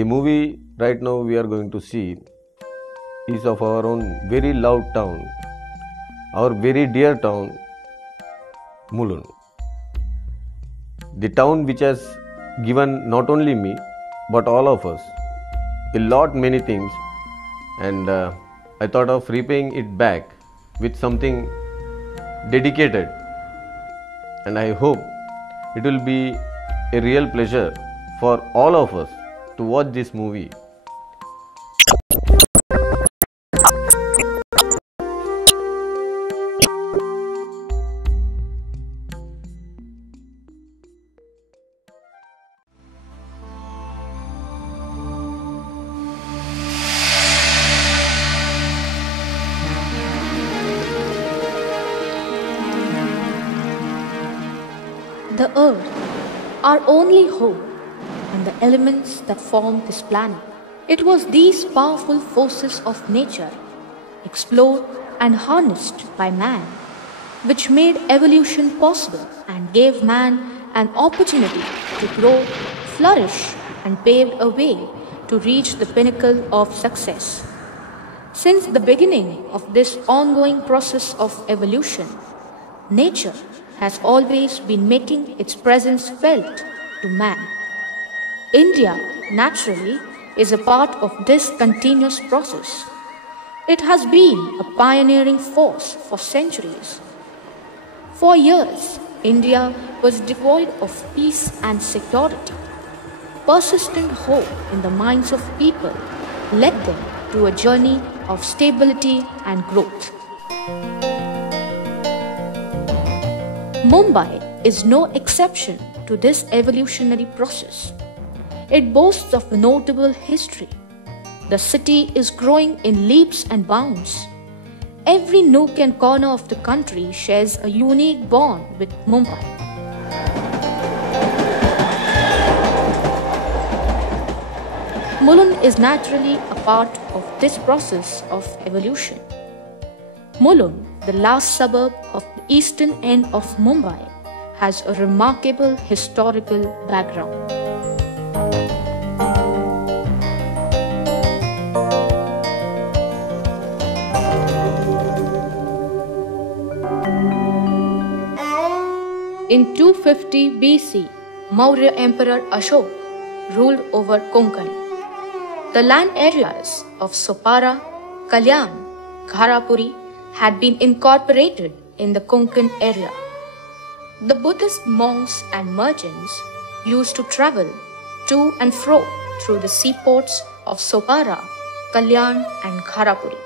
The movie right now we are going to see is of our own very loud town, our very dear town, Mulund. The town which has given not only me but all of us a lot many things, and I thought of repaying it back with something dedicated, and I hope it will be a real pleasure for all of us to watch this movie. The earth, our only home, and the elements that form this planet. It was these powerful forces of nature, explored and harnessed by man, which made evolution possible and gave man an opportunity to grow, flourish, and paved a way to reach the pinnacle of success. Since the beginning of this ongoing process of evolution, nature has always been making its presence felt to man. India, naturally, is a part of this continuous process. It has been a pioneering force for centuries. For years, India was devoid of peace and security. Persistent hope in the minds of people led them to a journey of stability and growth. Mumbai is no exception to this evolutionary process. It boasts of a notable history. The city is growing in leaps and bounds. Every nook and corner of the country shares a unique bond with Mumbai. Mulund is naturally a part of this process of evolution. Mulund, the last suburb of the eastern end of Mumbai, has a remarkable historical background. In 250 BC, Maurya Emperor Ashok ruled over Konkan. The land areas of Sopara, Kalyan, Gharapuri had been incorporated in the Konkan area. The Buddhist monks and merchants used to travel to and fro through the seaports of Sopara, Kalyan and Gharapuri.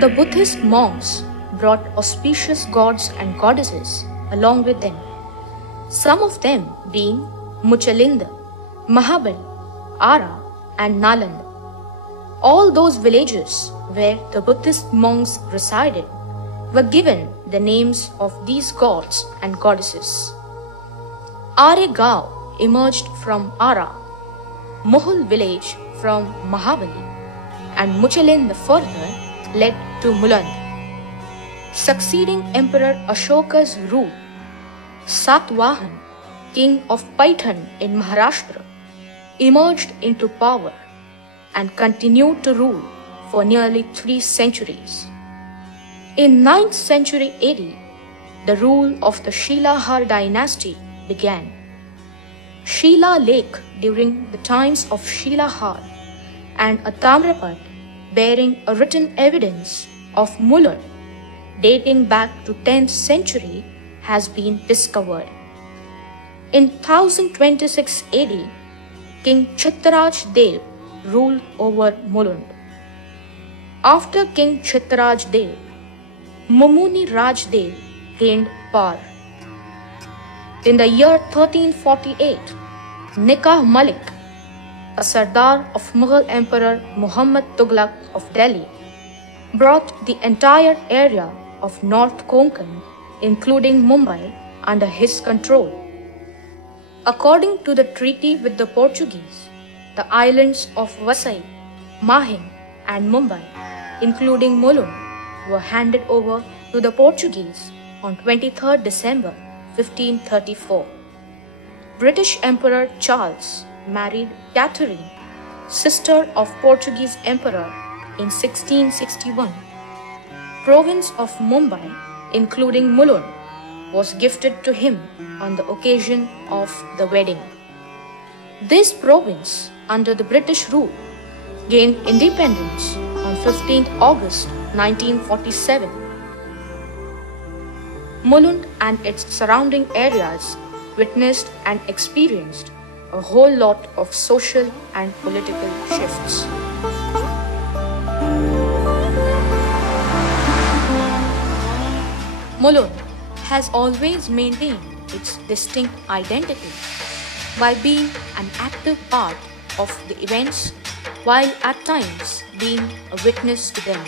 The Buddhist monks brought auspicious gods and goddesses along with them, some of them being Muchalinda, Mahabali, Ara and Nalanda. All those villages where the Buddhist monks resided were given the names of these gods and goddesses. Aregaon emerged from Ara, Mohul village from Mahabali, and Muchalinda further led to Mulund. Succeeding Emperor Ashoka's rule, Satwahan, king of Paithan in Maharashtra, emerged into power and continued to rule for nearly 3 centuries. In 9th century AD, the rule of the Shilahar dynasty began. Shila Lake during the times of Shilahar and a Tamrapat bearing a written evidence of Mulund dating back to 10th century has been discovered. In 1026 AD, King Chittaraj Dev ruled over Mulund. After King Chittaraj Dev, Mumuni Rajdev gained power. In the year 1348, Nikah Malik, a Sardar of Mughal Emperor Muhammad Tughlaq of Delhi, brought the entire area of North Konkan, including Mumbai, under his control. According to the treaty with the Portuguese, the islands of Vasai, Mahim and Mumbai, including Mulund, were handed over to the Portuguese on 23rd December 1534. British Emperor Charles married Catherine, sister of Portuguese Emperor, in 1661. Province of Mumbai, including Mulund, was gifted to him on the occasion of the wedding. This province, under the British rule, gained independence on 15th August 1947. Mulund and its surrounding areas witnessed and experienced a whole lot of social and political shifts. Mulund has always maintained its distinct identity by being an active part of the events, while at times being a witness to them.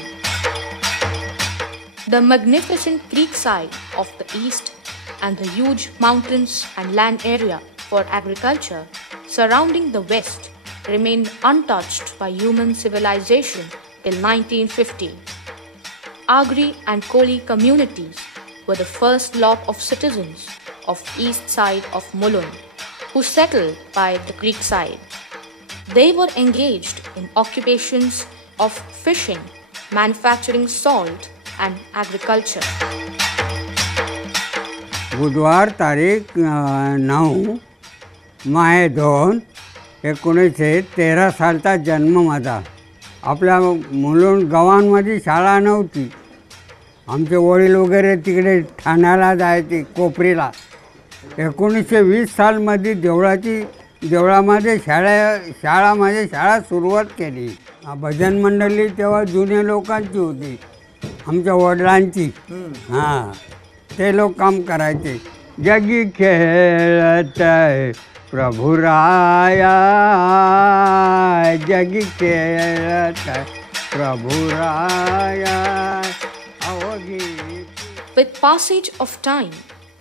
The magnificent creekside of the east and the huge mountains and land area for agriculture surrounding the west remained untouched by human civilization till 1950. Agri and Koli communities were the first lot of citizens of east side of Mulund who settled by the creekside. They were engaged in occupations of fishing, manufacturing salt and agriculture. बुधवार तारीख 9 माहे 2 1913 सालचा जन्म माझा. आपल्या मुलुंड गावांमध्ये शाळा नव्हती. आमचे वडील वगैरे तिकडे ठाण्याला जायचे कोपरीला. 1920 सालमध्ये देवळामध्ये शाळा सुरुवात केली. भजन मंडळी तेव्हा जुने लोकांची होती, आमच्या वडिलांची. हां, ते लोक काम करायचे. जगी खेळत प्रभु राया, जगी खेळत प्रभु राया. With passage of time,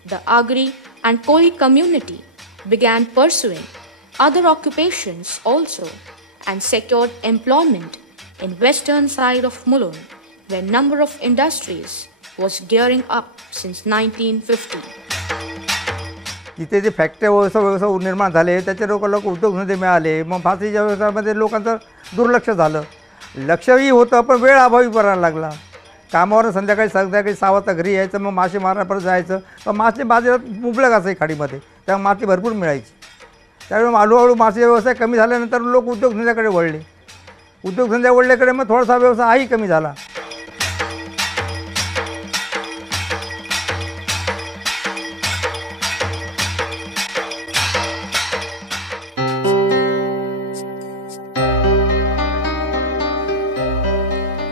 the Agri and Koli community began pursuing other occupations also and secured employment in western side of Mulund, where number of industries was gearing up since 1950. तिथे जे फॅक्टरी व्यवसाय निर्माण झाले त्याचे लोक उद्योगधंदे मिळाले. मग फाशीच्या व्यवसायामध्ये लोकांचं दुर्लक्ष झालं. लक्षही होतं पण वेळ अभावी पडायला लागला. कामावर संध्याकाळी 6 वाजता घरी यायचं, मग मासे मारायला परत जायचं. पण मासे बाजारात मुबलक असायचे खाडीमध्ये, त्यामुळे मासे भरपूर मिळायची. त्यामुळे हळूहळू मासे व्यवसाय कमी झाल्यानंतर लोक उद्योगधंद्याकडे वळले. उद्योगधंद्या वळल्याकडे मग थोडासा व्यवसायही कमी झाला.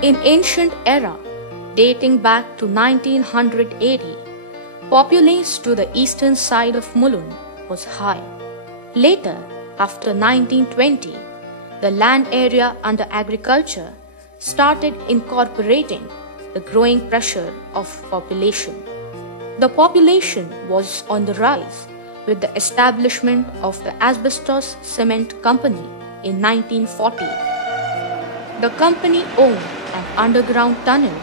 In ancient era, dating back to 1980, populace to the eastern side of Mulund was high. Later, after 1920, the land area under agriculture started incorporating the growing pressure of population. The population was on the rise with the establishment of the Asbestos Cement Company in 1940. The company owned an underground tunnel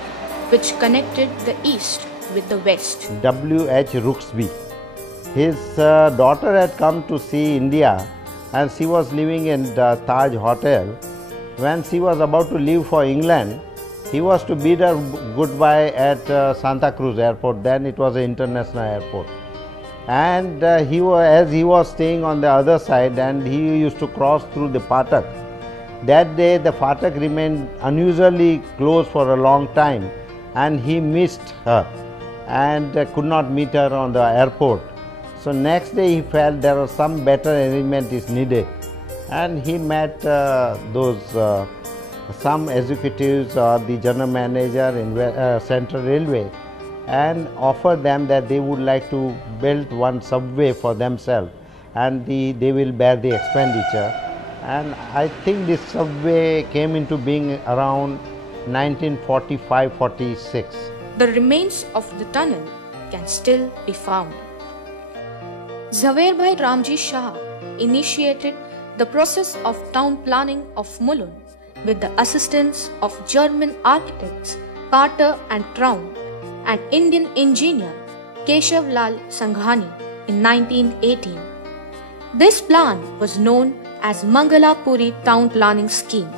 which connected the east with the west. W.H. Rooksby. His daughter had come to see India and she was living in the Taj Hotel. When she was about to leave for England, he was to bid her goodbye at Santa Cruz airport. Then it was an international airport. And as he was staying on the other side and he used to cross through the Patak. That day the Fatak remained unusually closed for a long time and he missed her and could not meet her on the airport. So next day he felt there was some better arrangement is needed and he met some executives or the general manager in Central Railway and offered them that they would like to build one subway for themselves and they will bear the expenditure. And I think this subway came into being around 1945-46. The remains of the tunnel can still be found. Zaverbhai Ramji Shah initiated the process of town planning of Mulund with the assistance of German architects Carter and Traun and Indian engineer Keshav Lal Sanghani in 1918. This plan was known as Mangalapuri Town Planning Scheme.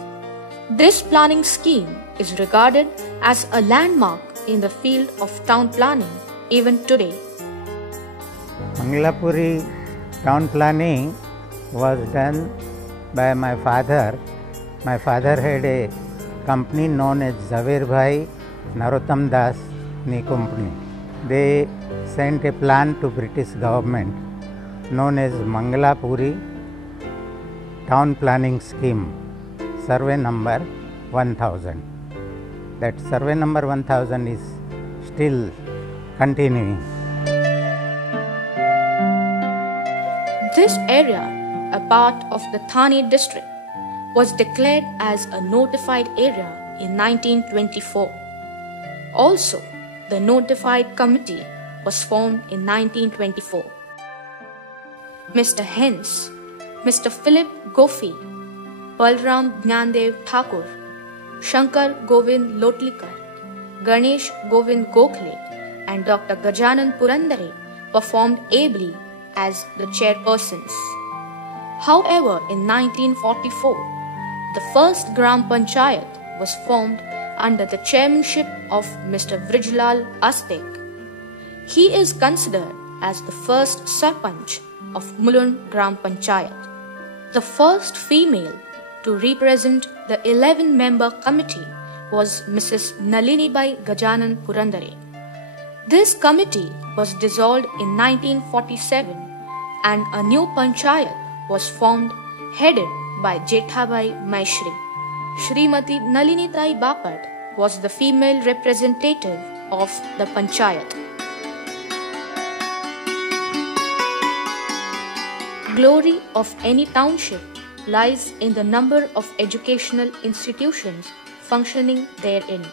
This planning scheme is regarded as a landmark in the field of town planning even today. Mangalapuri town planning was done by my father. My father had a company known as Zaveer Bhai Narottam Das Ni Company. They sent a plan to British government known as Mangalapuri Town Planning Scheme, survey number 1000. That survey number 1000 is still continuing. This area, a part of the Thane district, was declared as a notified area in 1924. Also, the notified committee was formed in 1924. Mr. Hens, Mr. Philip Gofi, Balram Jnandev Thakur, Shankar Govind Lotlikar, Ganesh Govind Gokhale, and Dr. Gajanan Purandare performed ably as the chairpersons. However, in 1944, the first Gram Panchayat was formed under the chairmanship of Mr. Vrijlal Astek. He is considered as the first Sarpanch of Mulund Gram Panchayat. The first female to represent the 11-member committee was Mrs. Nalinibai Gajanan Purandare. This committee was dissolved in 1947 and a new panchayat was formed headed by Jethabai Maishri. Shrimati Nalinitai Bapat was the female representative of the panchayat. Glory of any township lies in the number of educational institutions functioning therein.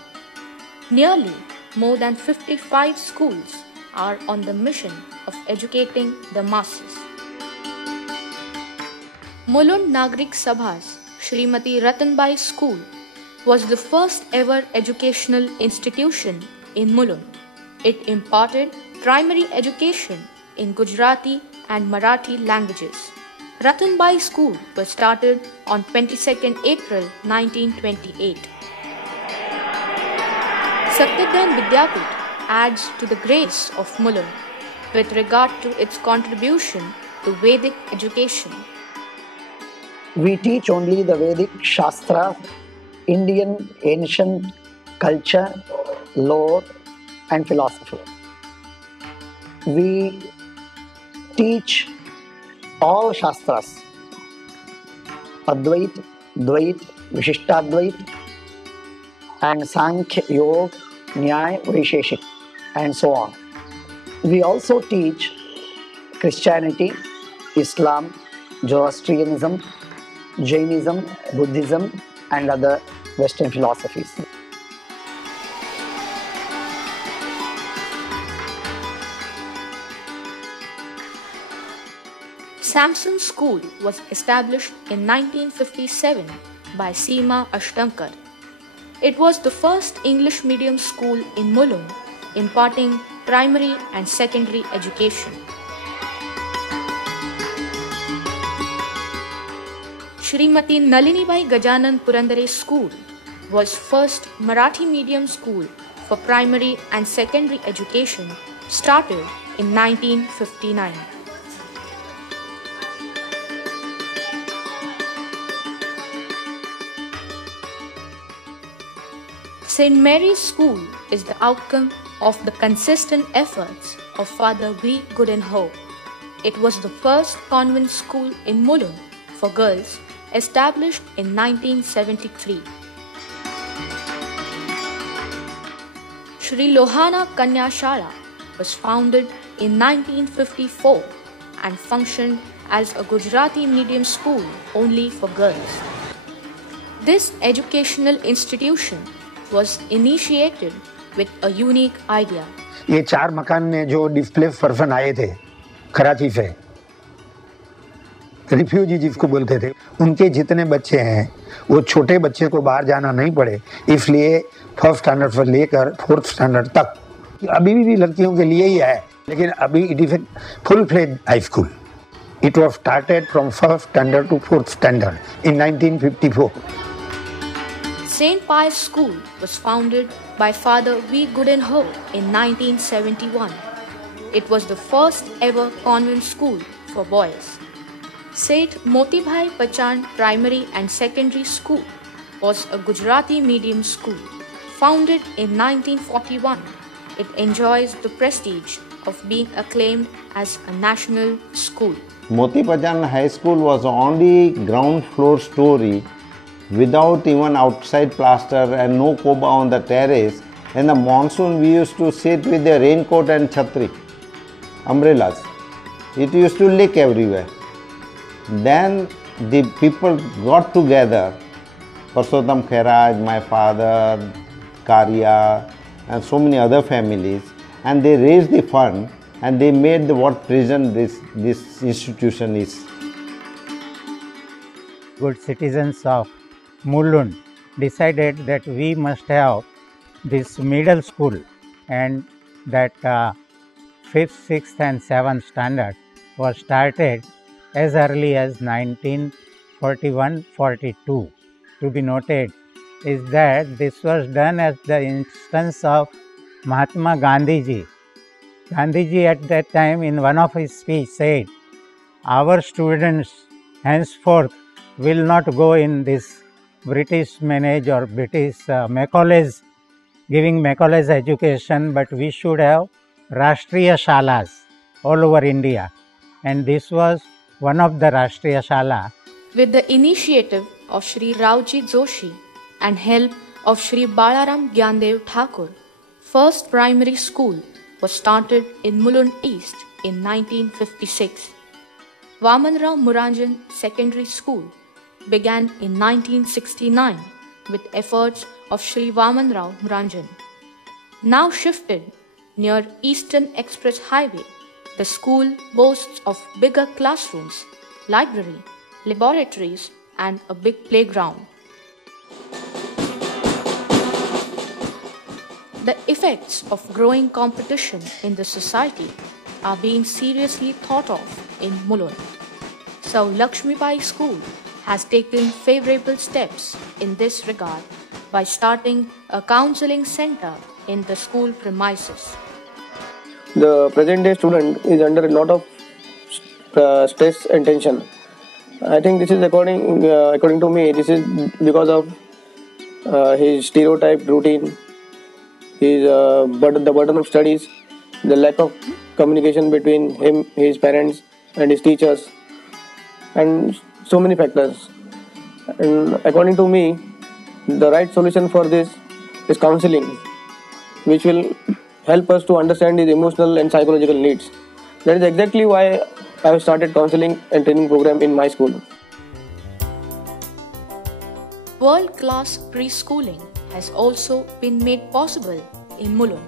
Nearly more than 55 schools are on the mission of educating the masses. Mulund Nagrik Sabha's Shrimati Ratanbai School was the first ever educational institution in Mulund. It imparted primary education in Gujarati and Marathi languages. Ratanbai School was started on 22nd April 1928. Satyadhan Vidyapit adds to the grace of Mulund with regard to its contribution to Vedic education. We teach only the Vedic Shastra, Indian ancient culture, lore and philosophy. We teach all Shastras, Advait, Dvait, Vishishtadvait and Sankhya, Yoga, Nyaya, Vaisheshik and so on. We also teach Christianity, Islam, Zoroastrianism, Jainism, Buddhism and other Western philosophies. Samson School was established in 1957 by Seema Ashtankar. It was the first English medium school in Mulund, imparting primary and secondary education. Shrimati Nalinibai Gajanan Purandare School was first Marathi medium school for primary and secondary education, started in 1959. St. Mary's School is the outcome of the consistent efforts of Father V. Goodenhoe. It was the first convent school in Mulund for girls, established in 1973. Shri Lohana Kanya Shala was founded in 1954 and functioned as a Gujarati medium school only for girls. This educational institution was initiated with a unique idea. ये 4 मकान में जो display person आए थे कराची से, refugee जिसको बोलते थे, उनके जितने बच्चे हैं वो छोटे बच्चे को बाहर जाना नहीं पड़े, इसलिए 1st स्टैंडर्ड से लेकर 4th स्टैंडर्ड तक अभी भी लड़कियों के लिए ही है। लेकिन अभी it is a full-fledged high school. It was started from first standard to fourth standard in 1954. St. Pius School was founded by Father V. Goodenhoe in 1971. It was the first ever convent school for boys. St. Motibhai Pachan Primary and Secondary School was a Gujarati medium school. Founded in 1941, it enjoys the prestige of being acclaimed as a national school. Moti Pachan High School was only ground floor story without even outside plaster and no koba on the terrace. In the monsoon we used to sit with a raincoat and chhatri, umbrellas. It used to leak everywhere. Then the people got together, Purushottam Khairaj, my father, Karya and so many other families, and they raised the fund and they made what present this institution is. Good citizens of Mulund decided that we must have this middle school, and that 5th, 6th and 7th standard was started as early as 1941-42. To be noted is that this was done at the instance of Mahatma Gandhiji. Gandhiji at that time in one of his speech said, "Our students henceforth will not go in this British manage or British Macaulay's, giving Macaulay's education, but we should have Rashtriya Shalas all over India." And this was one of the Rashtriya Shala. With the initiative of Shri Rauji Joshi and help of Shri Balaram Gyandev Thakur, first primary school was started in Mulund East in 1956. Vamanrao Muranjan Secondary School began in 1969 with efforts of Shri Vamanrao Muranjan. Now shifted near Eastern Express Highway, the school boasts of bigger classrooms, library, laboratories and a big playground. The effects of growing competition in the society are being seriously thought of in Mulund. So Lakshmibai School has taken favorable steps in this regard by starting a counseling center in the school premises. The present day student is under a lot of stress and tension. I think this is according to me, this is because of his stereotyped routine, the burden of studies, the lack of communication between him, his parents and his teachers, and so many factors. And according to me, the right solution for this is counseling, which will help us to understand his emotional and psychological needs. That is exactly why I have started counseling and training program in my school. World-class preschooling has also been made possible in Mulund.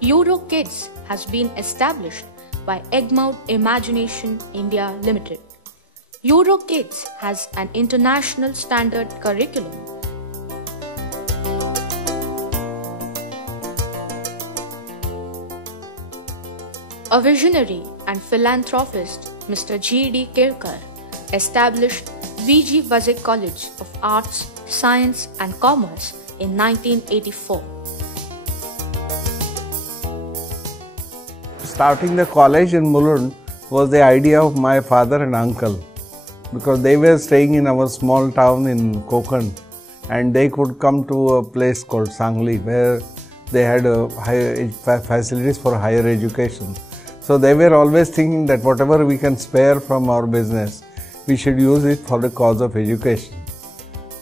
Euro Kids has been established by Egmont Imagination India Limited. Euro Kids has an international standard curriculum. A visionary and philanthropist, Mr. G.D. Kirkar, established V.G. Vazek College of Arts, Science and Commerce in 1984. Starting the college in Mulund was the idea of my father and uncle, because they were staying in our small town in Konkan and they could come to a place called Sangli where they had facilities for higher education. So they were always thinking that whatever we can spare from our business, we should use it for the cause of education.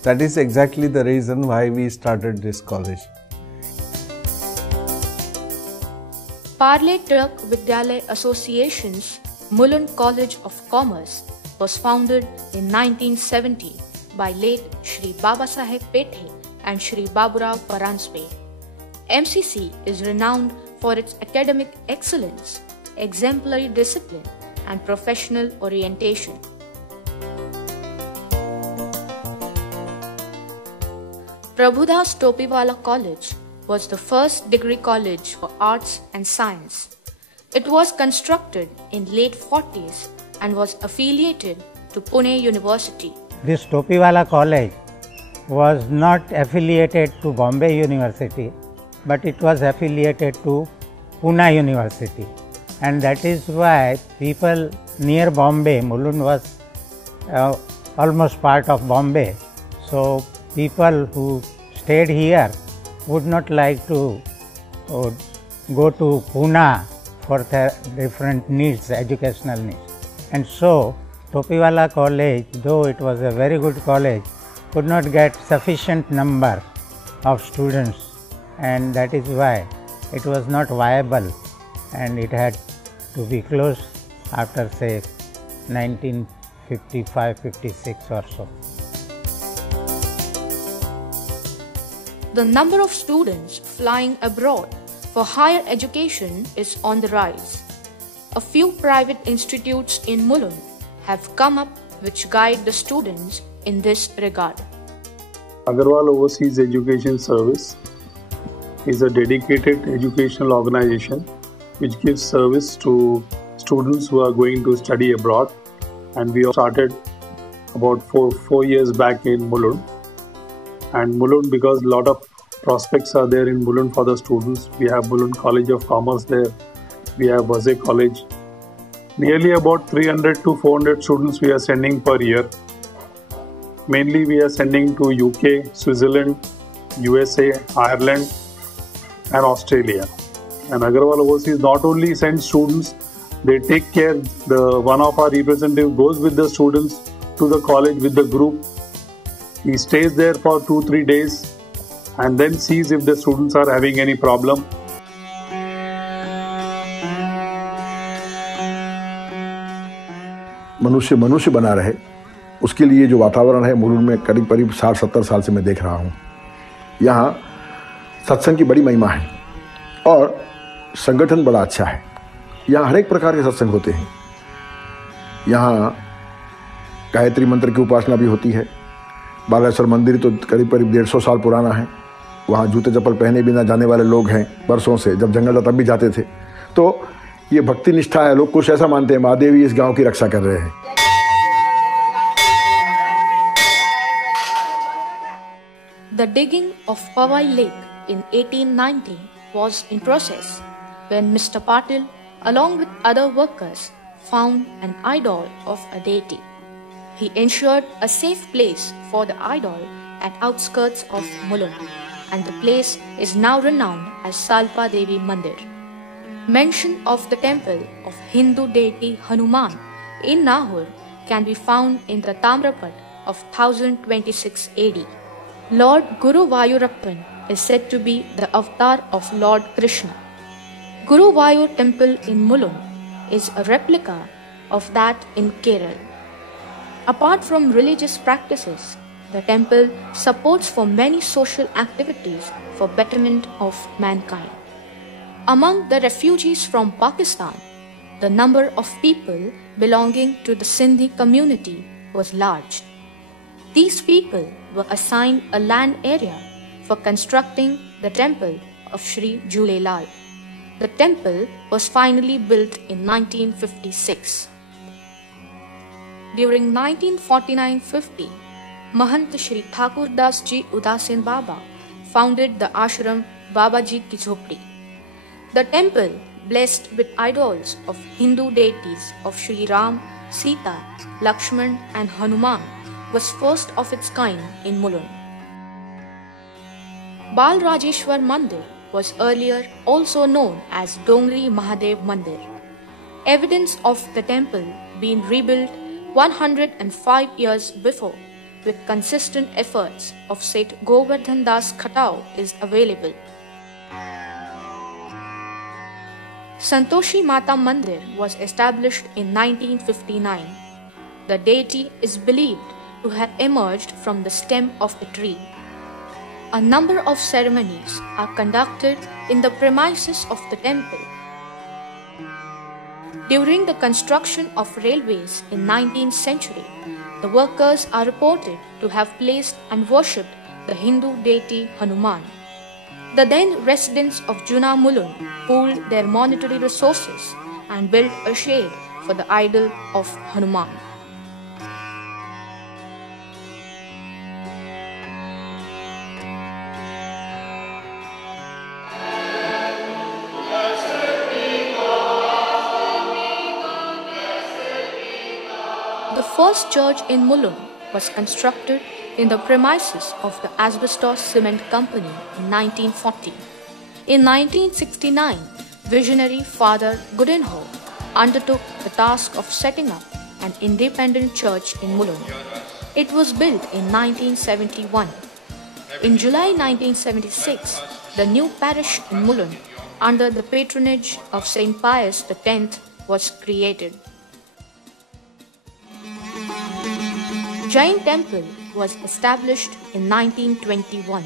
That is exactly the reason why we started this college. Parle Tirak Vidyalay Association's Mulund College of Commerce was founded in 1970 by late Shri Babasaheb Pethe and Shri Baburao Paranspe. MCC is renowned for its academic excellence, exemplary discipline and professional orientation. Prabhudas Topiwala College was the first degree college for arts and science. It was constructed in late 40s and was affiliated to Pune University. This Topiwala college was not affiliated to Bombay University, but it was affiliated to Pune University, and that is why people near Bombay, Mulund was almost part of Bombay, so people who stayed here would not like to go to Pune for their different needs, educational needs. And so Topiwala college, though it was a very good college, could not get sufficient number of students, and that is why it was not viable and it had to be closed after say 1955-56 or so. The number of students flying abroad for higher education is on the rise. A few private institutes in Mulund have come up which guide the students in this regard. Agarwal Overseas Education Service is a dedicated educational organization which gives service to students who are going to study abroad, and we started about four years back in Mulund. And Mulund, because a lot of prospects are there in Mulund for the students, we have Mulund College of Commerce there, we have Vaze College. Nearly about 300 to 400 students we are sending per year. Mainly we are sending to UK, Switzerland, USA, Ireland and Australia. And Agarwal Overseas not only sends students, they take care, one of our representatives goes with the students to the college with the group. He stays there for 2-3 days and then sees if the students are having any problem. मनुष्य मनुष्य बना रहे, उसके लिए जो वातावरण है मुलुंड में करीब 60-70 साल से मैं देख रहा हूँ। यहाँ सत्संग की बड़ी महिमा है और संगठन बड़ा अच्छा है। यहाँ हर एक प्रकार के सत्संग होते हैं। यहाँ गायत्री मंत्र की उपासना भी होती है। बालेश्वर मंदिर तो करीब 150 साल पुराना है। वहाँ जूते चप्पल पहने बिना जाने वाले लोग हैं बरसों से, जब जंगल था तब भी जाते थे। तो ये भक्ति निष्ठा है। लोग कुछ ऐसा मानते हैं महादेवी इस गांव की रक्षा कर रहे हैं। The digging of Pawai Lake in 1890 was in process when Mr. Patil, along with other workers, found an idol of a deity. He ensured a safe place for the idol at outskirts of Mulund, and the place is now renowned as Salpa Devi Mandir. Mention of the temple of Hindu deity Hanuman in Nahur can be found in the Tamrapat of 1026 AD. Lord Guru Vayurappan is said to be the avatar of Lord Krishna. Guru Vayur temple in Mulund is a replica of that in Kerala. Apart from religious practices, the temple supports for many social activities for betterment of mankind. Among the refugees from Pakistan, the number of people belonging to the Sindhi community was large. These people were assigned a land area for constructing the temple of Sri Jhulelal. The temple was finally built in 1956. During 1949-50, Mahant Shri Thakur Das Ji Udasin Baba founded the ashram Babaji Ki Jhopdi. The temple, blessed with idols of Hindu deities of Sri Ram, Sita, Lakshman and Hanuman, was first of its kind in Mulund. Bal Rajeshwar Mandir was earlier also known as Dongri Mahadev Mandir. Evidence of the temple being rebuilt 105 years before with consistent efforts of Seth Govardhan Das Khatau is available. Santoshi Mata Mandir was established in 1959. The deity is believed to have emerged from the stem of a tree. A number of ceremonies are conducted in the premises of the temple. During the construction of railways in 19th century, the workers are reported to have placed and worshipped the Hindu deity Hanuman. The then residents of Juna Mulund pooled their monetary resources and built a shade for the idol of Hanuman. The first church in Mulund was constructed in the premises of the Asbestos Cement Company in 1940. In 1969, visionary Father Goodinho undertook the task of setting up an independent church in Mulund. It was built in 1971. In July 1976, the new parish in Mulund, under the patronage of St. Pius X, was created. Jain temple was established in 1921.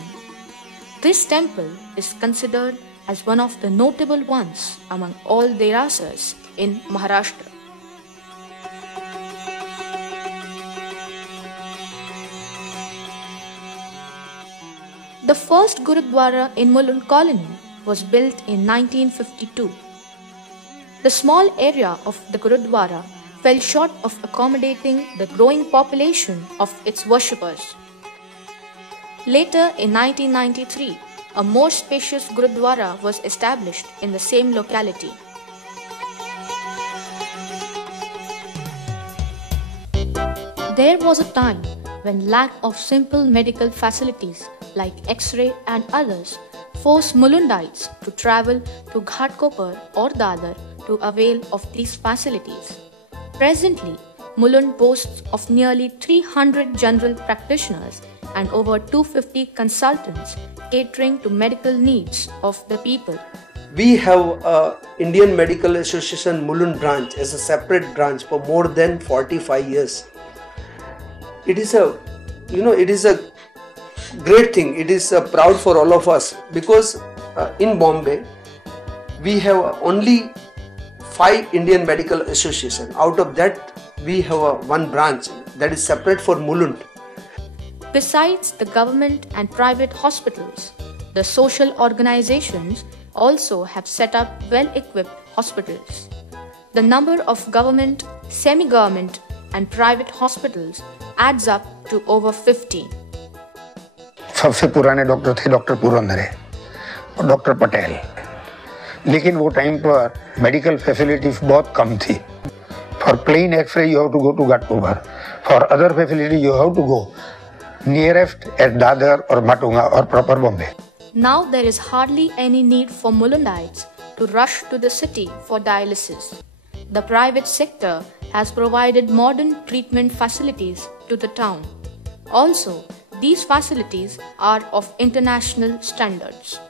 This temple is considered as one of the notable ones among all derasas in Maharashtra. The first Gurudwara in Mulund colony was built in 1952. The small area of the Gurudwara fell short of accommodating the growing population of its worshippers. Later, in 1993, a more spacious Gurudwara was established in the same locality. There was a time when lack of simple medical facilities like X-ray and others forced Mulundites to travel to Ghatkopar or Dadar to avail of these facilities. Presently, Mulund boasts of nearly 300 general practitioners and over 250 consultants catering to medical needs of the people. We have Indian Medical Association Mulund branch as a separate branch for more than 45 years. It is a great thing. It is proud for all of us because in Bombay we have only 5 Indian Medical Association. Out of that, we have one branch that is separate for Mulund. Besides the government and private hospitals, the social organizations also have set up well-equipped hospitals. The number of government, semi-government and private hospitals adds up to over 50. सबसे पुराने doctor थे doctor Purandare और doctor Patel, लेकिन वो time पर medical facilities बहुत कम थी. For plain x ray you have to go to Ghatkopar. For other facility you have to go nearest at Dadar और माटुंगा और proper Bombay. Now there is hardly any need for Mulundites to rush to the city for dialysis. The private sector has provided modern treatment facilities to the town. Also, these facilities are of international standards.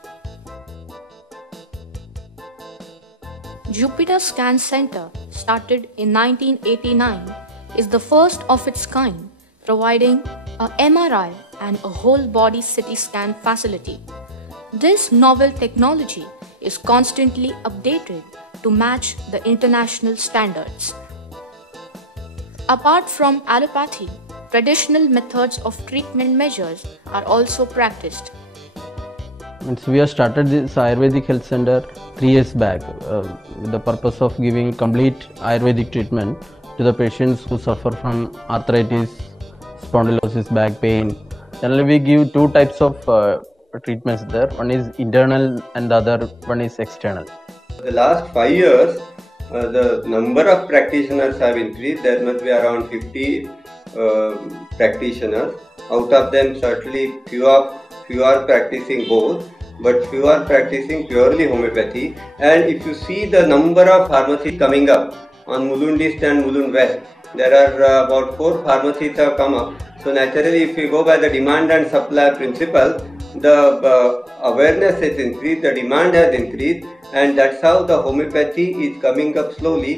Jupiter Scan Center, started in 1989, is the first of its kind, providing a MRI and a whole body CT scan facility. This novel technology is constantly updated to match the international standards. Apart from allopathy, traditional methods of treatment measures are also practiced. We have started this Ayurvedic health center 3 years back with the purpose of giving complete Ayurvedic treatment to the patients who suffer from arthritis, spondylosis, back pain. Generally, we give 2 types of treatments there. One is internal and the other one is external. The last 5 years, the number of practitioners have increased. There must be around 50 practitioners. Out of them, certainly few are practicing both, but few are practicing purely homeopathy. And if you see the number of pharmacies coming up on Mulund East and Mulund West, there are about 4 pharmacies have come up. So naturally, if you go by the demand and supply principle, the awareness has increased, the demand has increased, and that's how the homeopathy is coming up slowly.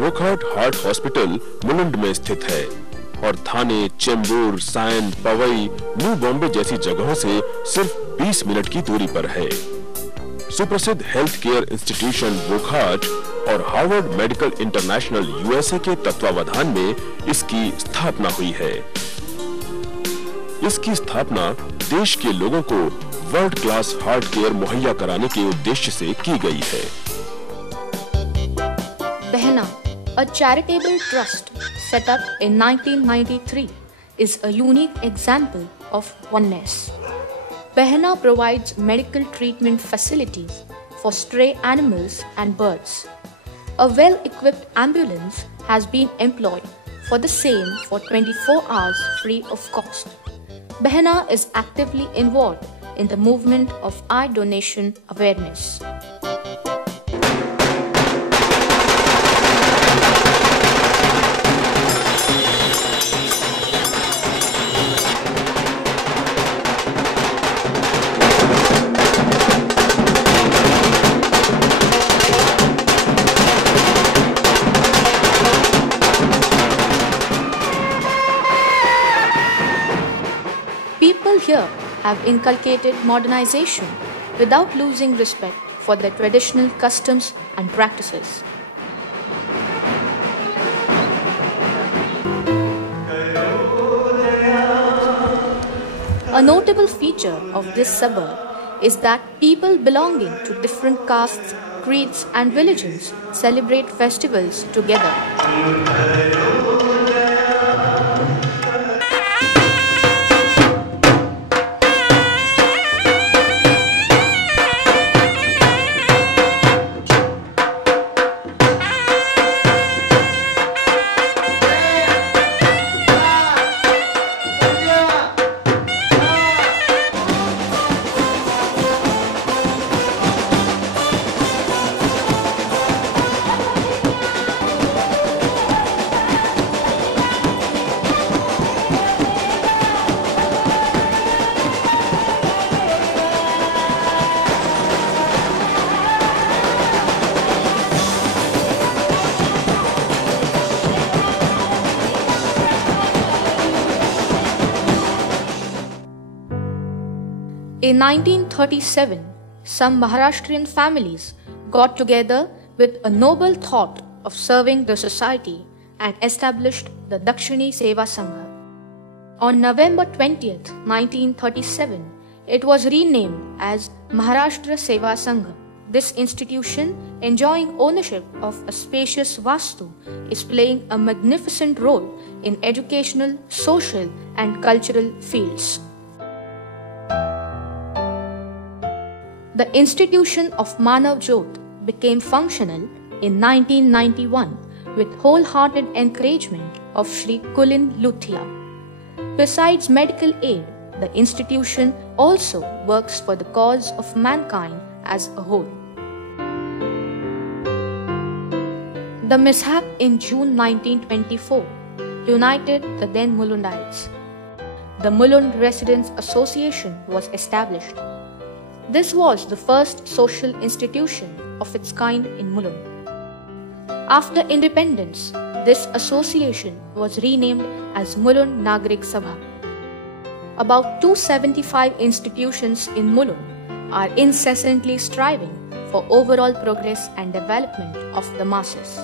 Wockhardt heart hospital Mulund में स्थित है और Thane, Chembur, Sion, Powai, new Bombay जैसी जगहों से सिर्फ 20 minute की दूरी पर है. सुप्रसिद्ध हेल्थ केयर इंस्टीट्यूशन वोकहाट और हार्वर्ड मेडिकल इंटरनेशनल यूएसए के तत्वावधान में इसकी स्थापना हुई है. इसकी स्थापना देश के लोगों को वर्ल्ड क्लास हार्ट केयर मुहैया कराने के उद्देश्य से की गई है। Behna, a charitable trust set up in 1993, is a unique example of oneness. Behna provides medical treatment facilities for stray animals and birds. A well-equipped ambulance has been employed for the same for 24 hours free of cost. Behna is actively involved in the movement of eye donation awareness. People here have inculcated modernization without losing respect for their traditional customs and practices. A notable feature of this suburb is that people belonging to different castes, creeds, and religions celebrate festivals together. In 1937, some Maharashtrian families got together with a noble thought of serving the society and established the Dakshini Seva Sangha. On November 20th, 1937, it was renamed as Maharashtra Seva Sangha. This institution, enjoying ownership of a spacious Vastu, is playing a magnificent role in educational, social, and cultural fields. The institution of Manav Jyot became functional in 1991 with wholehearted encouragement of Shri Kulin Luthia. Besides medical aid, the institution also works for the cause of mankind as a whole. The mishap in June 1924 united the then Mulundites. The Mulund Residents Association was established. This was the first social institution of its kind in Mulund. After independence, this association was renamed as Mulund Nagrik Sabha. About 275 institutions in Mulund are incessantly striving for overall progress and development of the masses.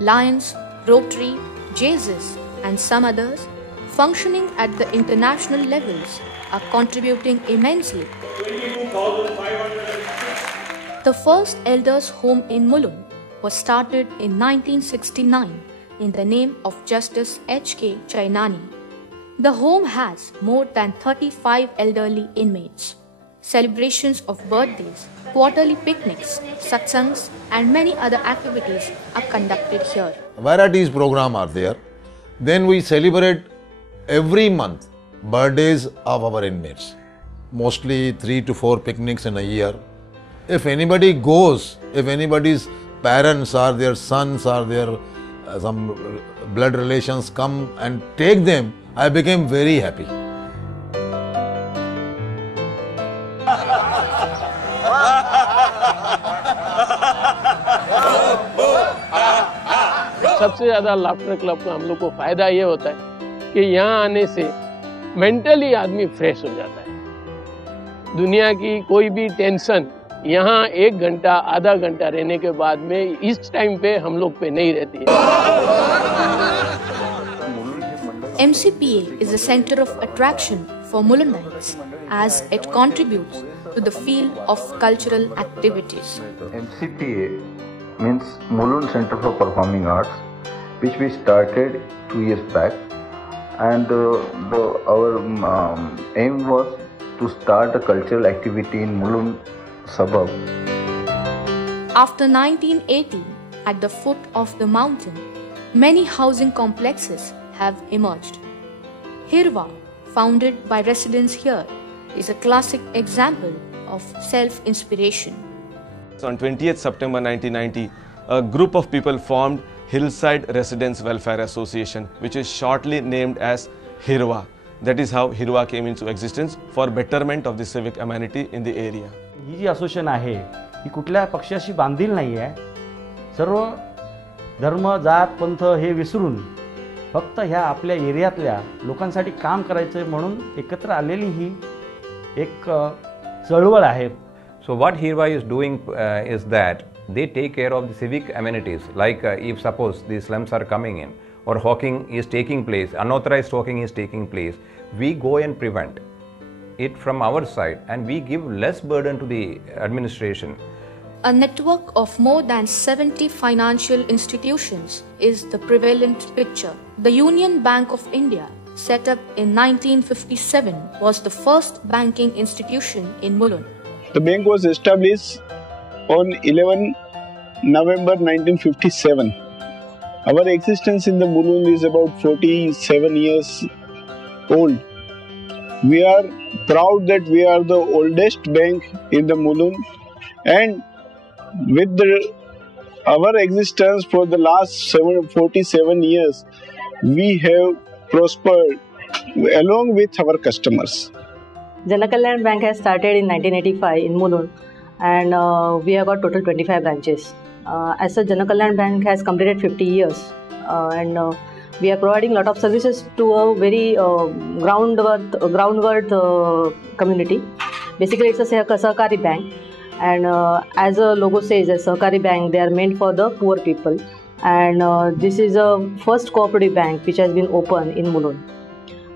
Lions, Rotary, Jesus, and some others, functioning at the international levels, are contributing immensely. The first elders' home in Mulund was started in 1969 in the name of Justice H.K. Chainani. The home has more than 35 elderly inmates. Celebrations of birthdays, quarterly picnics, satsangs, and many other activities are conducted here. Varieties program are there. Then we celebrate every month birthdays of our inmates. Mostly 3 to 4 picnics in a year. If anybody goes, if anybody's parents or their sons or their some blood relations come and take them, I became very happy. सबसे ज़्यादा laughter club का हम लोग को फ़ायदा ये होता है कि यहाँ आने से मेंटली आदमी फ्रेश हो जाता है। दुनिया की कोई भी टेंशन यहाँ 1 घंटा आधा घंटा रहने के बाद में इस टाइम पे हम लोग पे नहीं रहती है। MCPA is a center of attraction for Mulundites as it contributes to the field of cultural activities. MCPA means Mulund Center for Performing Arts, which we started 2 years back, and our aim was to start a cultural activity in Mulund suburb. After 1980, at the foot of the mountain, many housing complexes have emerged. Hirwa, founded by residents here, is a classic example of self-inspiration. So on 20th September 1990, a group of people formed Hillside Residents Welfare Association, which is shortly named as Hirwa. That is how Hirwa came into existence, for betterment of the civic amenity in the area. ही जी association आहे ही कुठल्या पक्षाशी बांधील नाही आहे. सर्व धर्म, जात, पंथ हे विसरून फक्त ह्या आपल्या एरियातल्या लोकांसाठी काम करायचं म्हणून एकत्र आलेली ही एक चळवळ आहे. So what Hirwa is doing is that they take care of the civic amenities, like if suppose the slums are coming in or hawking is taking place, unauthorized hawking is taking place, we go and prevent it from our side and we give less burden to the administration. A network of more than 70 financial institutions is the prevalent picture. The Union Bank of India, set up in 1957, was the first banking institution in Mulund. The bank was established on 11 November 1957. Our existence in the Mulund is about 47 years old. We are proud that we are the oldest bank in the Mulund, and with our existence for the last 47 years, we have prospered along with our customers. Janakalyan Bank has started in 1985 in Mulund, and we have got total 25 branches. As such, Janakalyan Bank has completed 50 years, and we are providing a lot of services to a very groundwork community. Basically, it's a Sahkari bank, and as a logo says, a Sahkari bank, they are meant for the poor people. And this is a first cooperative bank which has been opened in Mulund.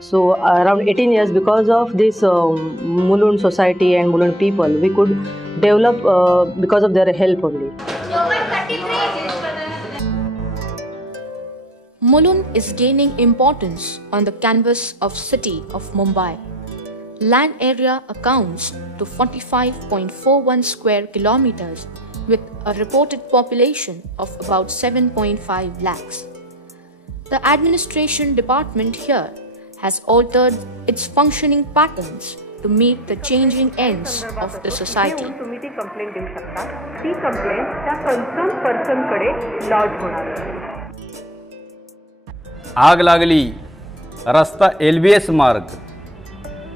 So around 18 years, because of this Mulund society and Mulund people, we could develop because of their help only. Mulund is gaining importance on the canvas of city of Mumbai. Land area accounts to 45.41 square kilometers with a reported population of about 7.5 lakhs. The administration department here has altered its functioning patterns to meet the changing ends of the society. तुम्ही ती complaint देऊ शकता. ती complaint त्या concern पर्सनकडे laws होणार आहे. आग लागली, रस्ता LBS मार्ग,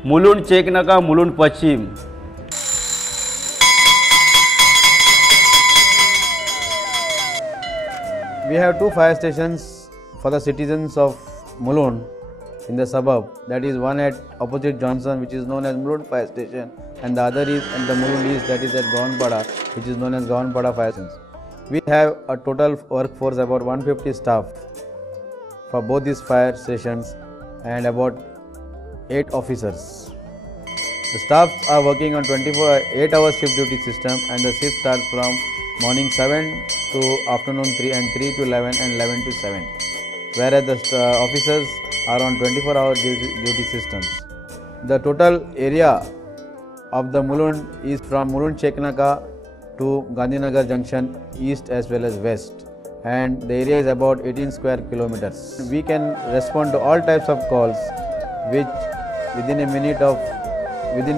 मुलुंड चेकनाका, मुलुंड पश्चिम. We have two fire stations for the citizens of Mulund in the suburb. That is one at opposite Johnson, which is known as Mulund Fire Station, and the other is in the Mulund East, that is at Gaonpada, which is known as Gaonpada Fire Station. We have a total workforce about 150 staff for both these fire stations and about 8 officers. The staffs are working on 8-hour shift duty system, and the shift starts from morning 7 to afternoon 3 and 3 to 11 and 11 to 7. Whereas the officers are on 24-hour duty systems. The total area of the Mulund is from Mulund Cheknaka to Gandhinagar Junction east as well as west, and the area is about 18 square kilometers. We can respond to all types of calls which within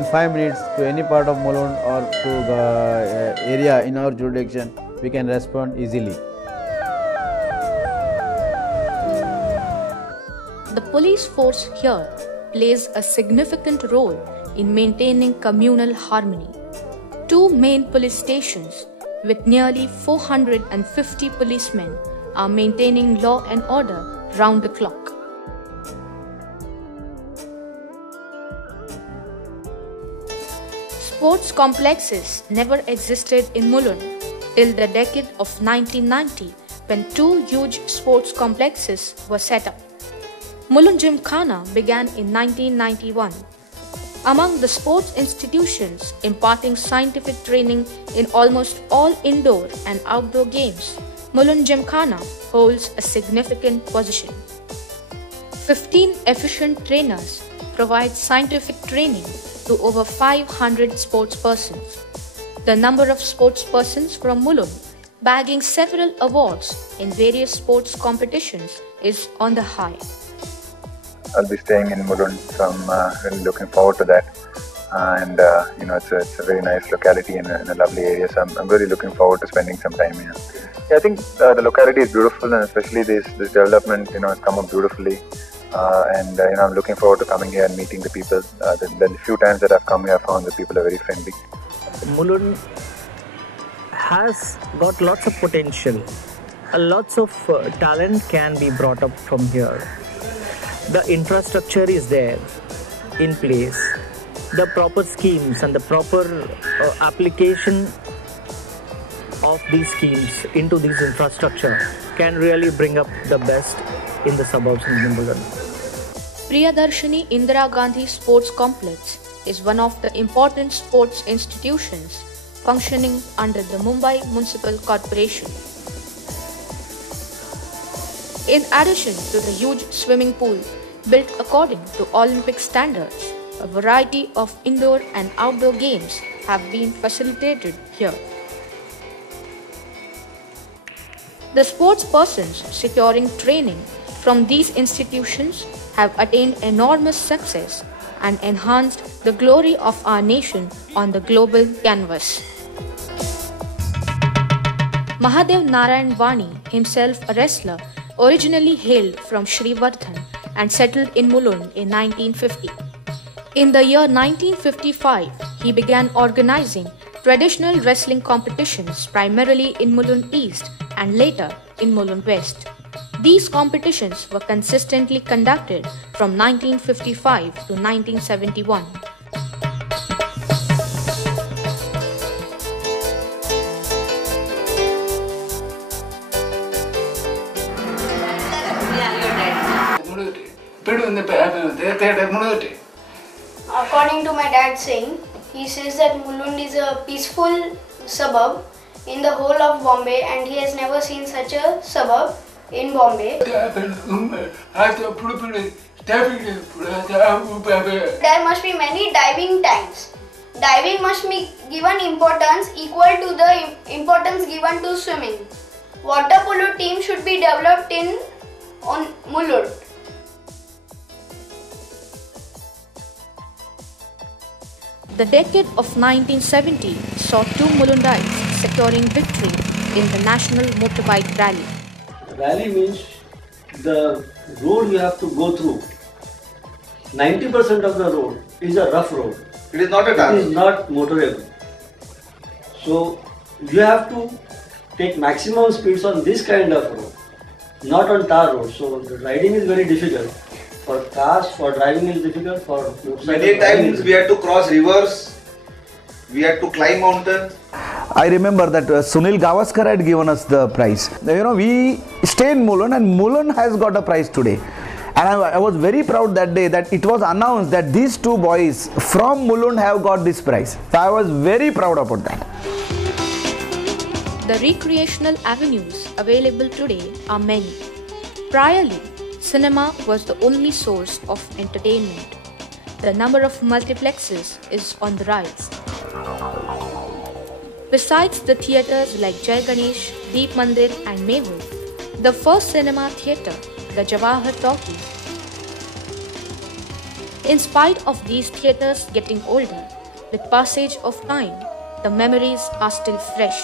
5 minutes to any part of Mulund or to the area in our jurisdiction, we can respond easily. The police force here plays a significant role in maintaining communal harmony. 2 main police stations with nearly 450 policemen are maintaining law and order round the clock. Sports complexes never existed in Mulund till the decade of 1990, when 2 huge sports complexes were set up. Mulund Gymkhana began in 1991. Among the sports institutions imparting scientific training in almost all indoor and outdoor games, Mulund Gymkhana holds a significant position. 15 efficient trainers provide scientific training to over 500 sports persons. The number of sports persons from Mulund bagging several awards in various sports competitions is on the high. I'll be staying in Mulund, so I'm really looking forward to that. And it's a very nice locality and a lovely area, so I'm really looking forward to spending some time here. Yeah, I think the locality is beautiful, and especially this development, has come up beautifully. I'm looking forward to coming here and meeting the people. The few times that I've come here, I found the people are very friendly. Mulund has got lots of potential. Lots of talent can be brought up from here. The infrastructure is there in place. The proper schemes and the proper application of these schemes into these infrastructure can really bring up the best in the suburbs in Mulund. Priyadarshini Indira Gandhi Sports Complex is one of the important sports institutions functioning under the Mumbai Municipal Corporation. In addition to the huge swimming pool built according to Olympic standards, a variety of indoor and outdoor games have been facilitated here. The sports persons securing training from these institutions have attained enormous success and enhanced the glory of our nation on the global canvas. Mahadev Narayan Vani, himself a wrestler, originally hailed from Srivardhan and settled in Mulund in 1950. In the year 1955, he began organizing traditional wrestling competitions primarily in Mulund East and later in Mulund West. These competitions were consistently conducted from 1955 to 1971. According to my dad saying, he says that Mulund is a peaceful suburb in the whole of Bombay and he has never seen such a suburb in Bombay. There must be many diving tanks. Diving must be given importance equal to the importance given to swimming. Water polo team should be developed on Mulund. The decade of 1970 saw two Mulundites securing victory in the National Motorbike Rally. Rally means the road you have to go through. 90% of the road is a rough road. It is not a tar. It is not motorable. So you have to take maximum speeds on this kind of road, not on tar road. So the riding is very difficult. For cars, for driving is difficult. For many times we had to cross rivers, we had to climb mountains. I remember that Sunil Gavaskar had given us the prize. We stay in Mulund and Mulund has got a prize today. And I was very proud that day that it was announced that these two boys from Mulund have got this prize. So I was very proud about that. The recreational avenues available today are many. Priorly, cinema was the only source of entertainment. The number of multiplexes is on the rise. Besides the theatres like Jai Ganesh, Deep Mandir and Mehul, the first cinema theatre, the Jawahar Talkies. In spite of these theatres getting older, with passage of time, the memories are still fresh.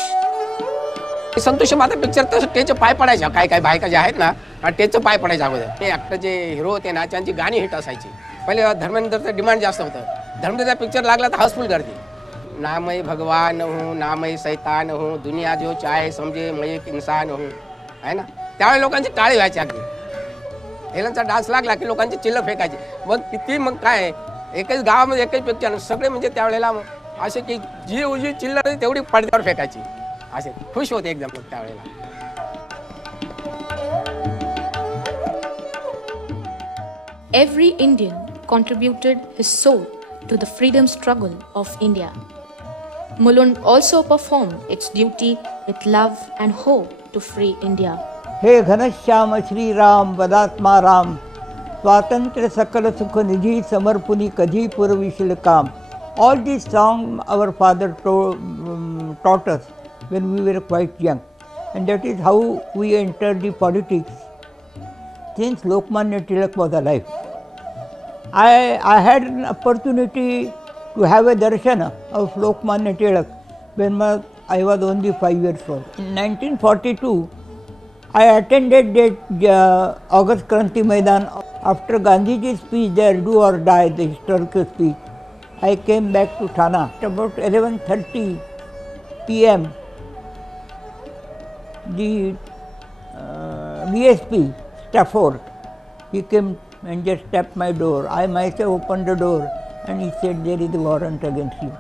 संतोष माता picture तर त्याचे पाय पडायच्या काय काय बायका ज्या आहेत ना त्याचे पाय पडायच्या अगोदर ते ॲक्टर जे हिरो होते ना त्यांची गाणी हिट असायची पहिले धर्मेंद्रचं डिमांड जास्त होतं धर्मेंद्रचा पिक्चर लागला तर हाऊसफुल गर्दी ना मैं भगवान हूँ ना मैं शैतान हूँ दुनिया जो चाहे समझे मैं एक इंसान हूँ है ना त्यावेळी लोकांचे टाळे व्हायचे अगदी हेलनचा डान्स लागला की लोकांची चिल्ल फेकायची मग किती मग काय एकच गावामध्ये एकच पिक्चर सगळे म्हणजे त्यावेळेला असे की जी उजी चिल्लर तेवढी पडद्यावर फेकायची असे खुश होते एकदम त्यावेळेला. Every Indian contributed his soul to the freedom struggle of India. Mulund also performed its duty with love and hope to free India. हे घनश्याम श्री राम वदात्मा राम स्वातंत्र्य सकल सुख निधि समर्पुनि कधी पुरविशील काम. All these songs our father taught us when we were quite young, and that is how we entered the politics since Lokmanya Tilak was alive. I had an opportunity to have a darshan of Lokmanya Tilak when I was only 5 years old. In 1942, I attended that August Kranti Maidan. After Gandhiji's speech there, do or die, the historical speech, I came back to Thane. At about 11:30 p.m. the VSP, Stafford, he came and just tapped my door. I myself opened the door and he said, there is a warrant against you.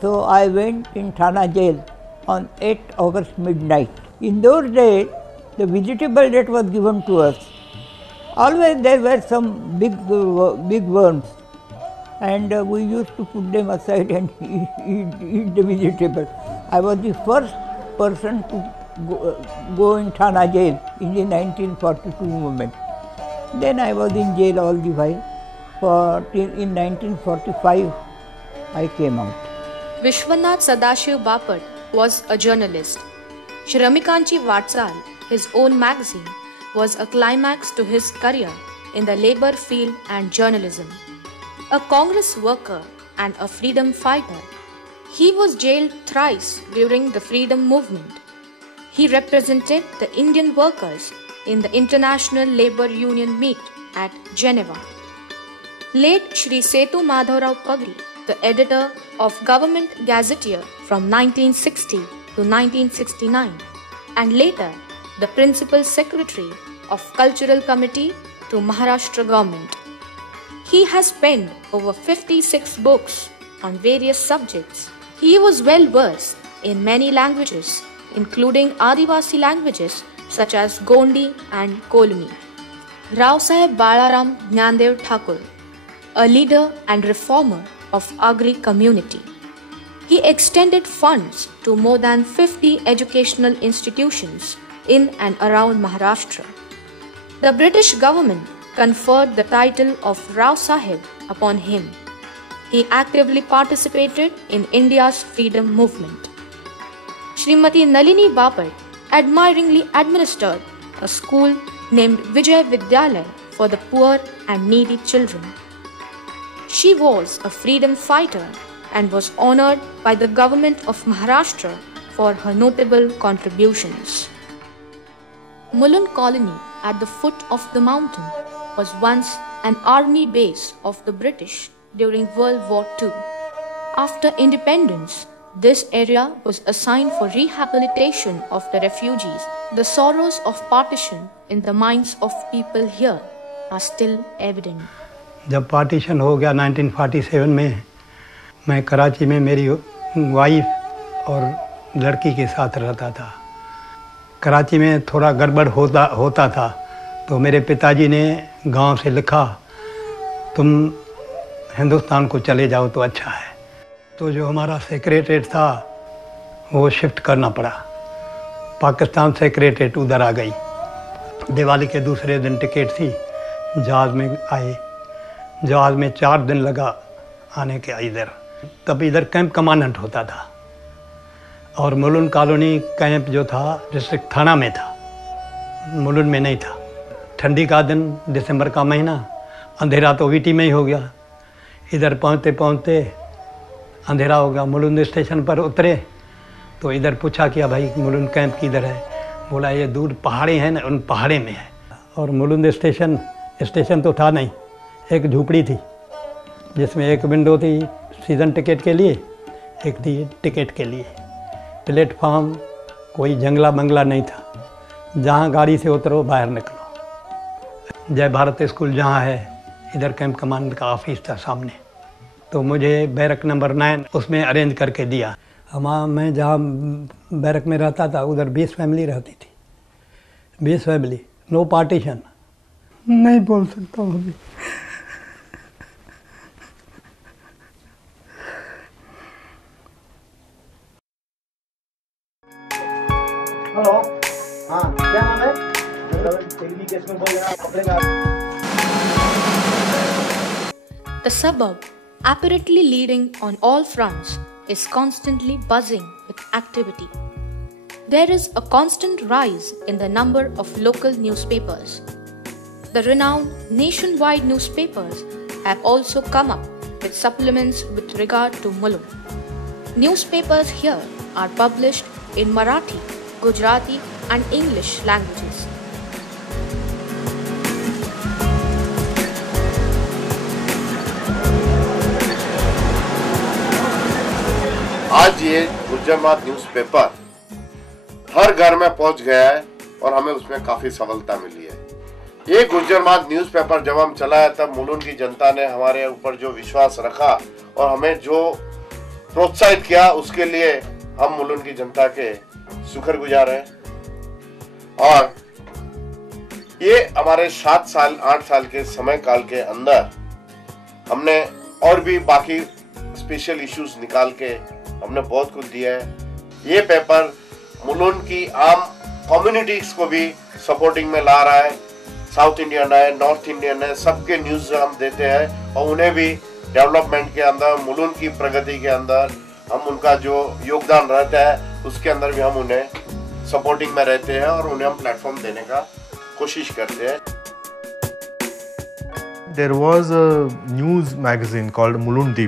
So I went in Thane jail on 8 August midnight. In those days, the vegetable that was given to us, always there were some big worms, and we used to put them aside and eat the vegetable. I was the first person to go in Thane jail in the 1942 movement. Then I was in jail all the while. In 1945, I came out. Vishwanath Sadashiv Bapat was a journalist. Shramikanchi Vatsal, his own magazine, was a climax to his career in the labor field and journalism. A Congress worker and a freedom fighter, he was jailed thrice during the freedom movement. He represented the Indian workers in the International Labour Union meet at Geneva. Late Shri Setu Madhavrao Pagri, the editor of Government Gazetteer from 1960 to 1969, and later the Principal Secretary of Cultural Committee to Maharashtra government. He has penned over 56 books on various subjects. He was well versed in many languages, including Adivasi languages such as Gondi and Kolmi. Rao Saheb Balaram Jnandev Thakur, a leader and reformer of Agri community. He extended funds to more than 50 educational institutions in and around Maharashtra. The British government conferred the title of Rao Sahib upon him. He actively participated in India's freedom movement. Srimati Nalini Bapat admiringly administered a school named Vijay Vidyalaya for the poor and needy children. She was a freedom fighter and was honored by the government of Maharashtra for her notable contributions. Mulund colony at the foot of the mountain was once an army base of the British during World War II. After independence, this area was assigned for rehabilitation of the refugees. The sorrows of partition in the minds of people here are still evident. जब partition हो गया 1947 में, मैं कराची में मेरी wife और लड़की के साथ रहता था. कराची में थोड़ा गड़बड़ होता था, तो मेरे पिताजी ने गांव से लिखा, तुम हिंदुस्तान को चले जाओ तो अच्छा है. तो जो हमारा सेक्रेटरीट था वो शिफ्ट करना पड़ा. पाकिस्तान सेक्रेटरीट उधर आ गई. दिवाली के दूसरे दिन टिकट थी, जहाज़ में आए. जहाज़ में 4 दिन लगा आने के इधर. तब इधर कैंप कमांडेंट होता था, और मुलुंड कॉलोनी कैंप जो था डिस्ट्रिक्ट थाना में था, मुलुंड में नहीं था. ठंडी का दिन, दिसंबर का महीना, अंधेरा तो वीटी में ही हो गया. इधर पहुँचते पहुँचते अंधेरा हो गया. मुलुंड स्टेशन पर उतरे तो इधर पूछा कि भाई मुलुंड कैंप किधर है. बोला ये दूर पहाड़ी हैं ना, उन पहाड़ी में है. और मुलुंड स्टेशन तो था नहीं, एक झूपड़ी थी जिसमें एक विंडो थी सीज़न टिकट के लिए, एक थी टिकट के लिए. प्लेटफार्म कोई जंगला बंगला नहीं था. जहाँ गाड़ी से उतरो बाहर निकलो. जय भारत स्कूल जहाँ है, इधर कैंप कमांड का ऑफिस था सामने. तो मुझे बैरक नंबर 9 उसमें अरेंज करके दिया. मैं जहाँ बैरक में रहता था उधर 20 फैमिली रहती थी. 20 फैमिली, नो पार्टीशन. नहीं बोल सकता हूँ अभी. हेलो, हाँ क्या नाम है? तेरी केस में बोल रहा पकड़ेगा। The suburb, apparently leading on all fronts, is constantly buzzing with activity. There is a constant rise in the number of local newspapers. The renowned nationwide newspapers have also come up with supplements with regard to Mulund. Newspapers here are published in Marathi, Gujarati and English languages. आज ये गुर्जरमात newspaper हर घर में पहुंच गया है और हमें उसमें काफी सफलता मिली है। ये गुर्जरमात न्यूज़पेपर जब हम चलाया तब मुलुंड की जनता ने हमारे ऊपर जो विश्वास रखा और हमें जो प्रोत्साहित किया उसके लिए हम मुलुंड की जनता के शुक्रगुजार हैं। और ये हमारे 7 साल 8 साल के समय काल के अंदर हमने और भी बाकी स्पेशल इश्यूज निकाल के हमने बहुत कुछ दिया है। ये पेपर मुलुंड की आम कम्युनिटीज को भी सपोर्टिंग में ला रहा है। साउथ इंडियन है, नॉर्थ इंडियन है, सबके न्यूज हम देते हैं और उन्हें भी डेवलपमेंट के अंदर, मुलुंड की प्रगति के अंदर हम उनका जो योगदान रहता है उसके अंदर भी हम उन्हें सपोर्टिंग में रहते हैं और उन्हें हम प्लेटफॉर्म देने का कोशिश करते हैं। There was a news magazine called Mulund,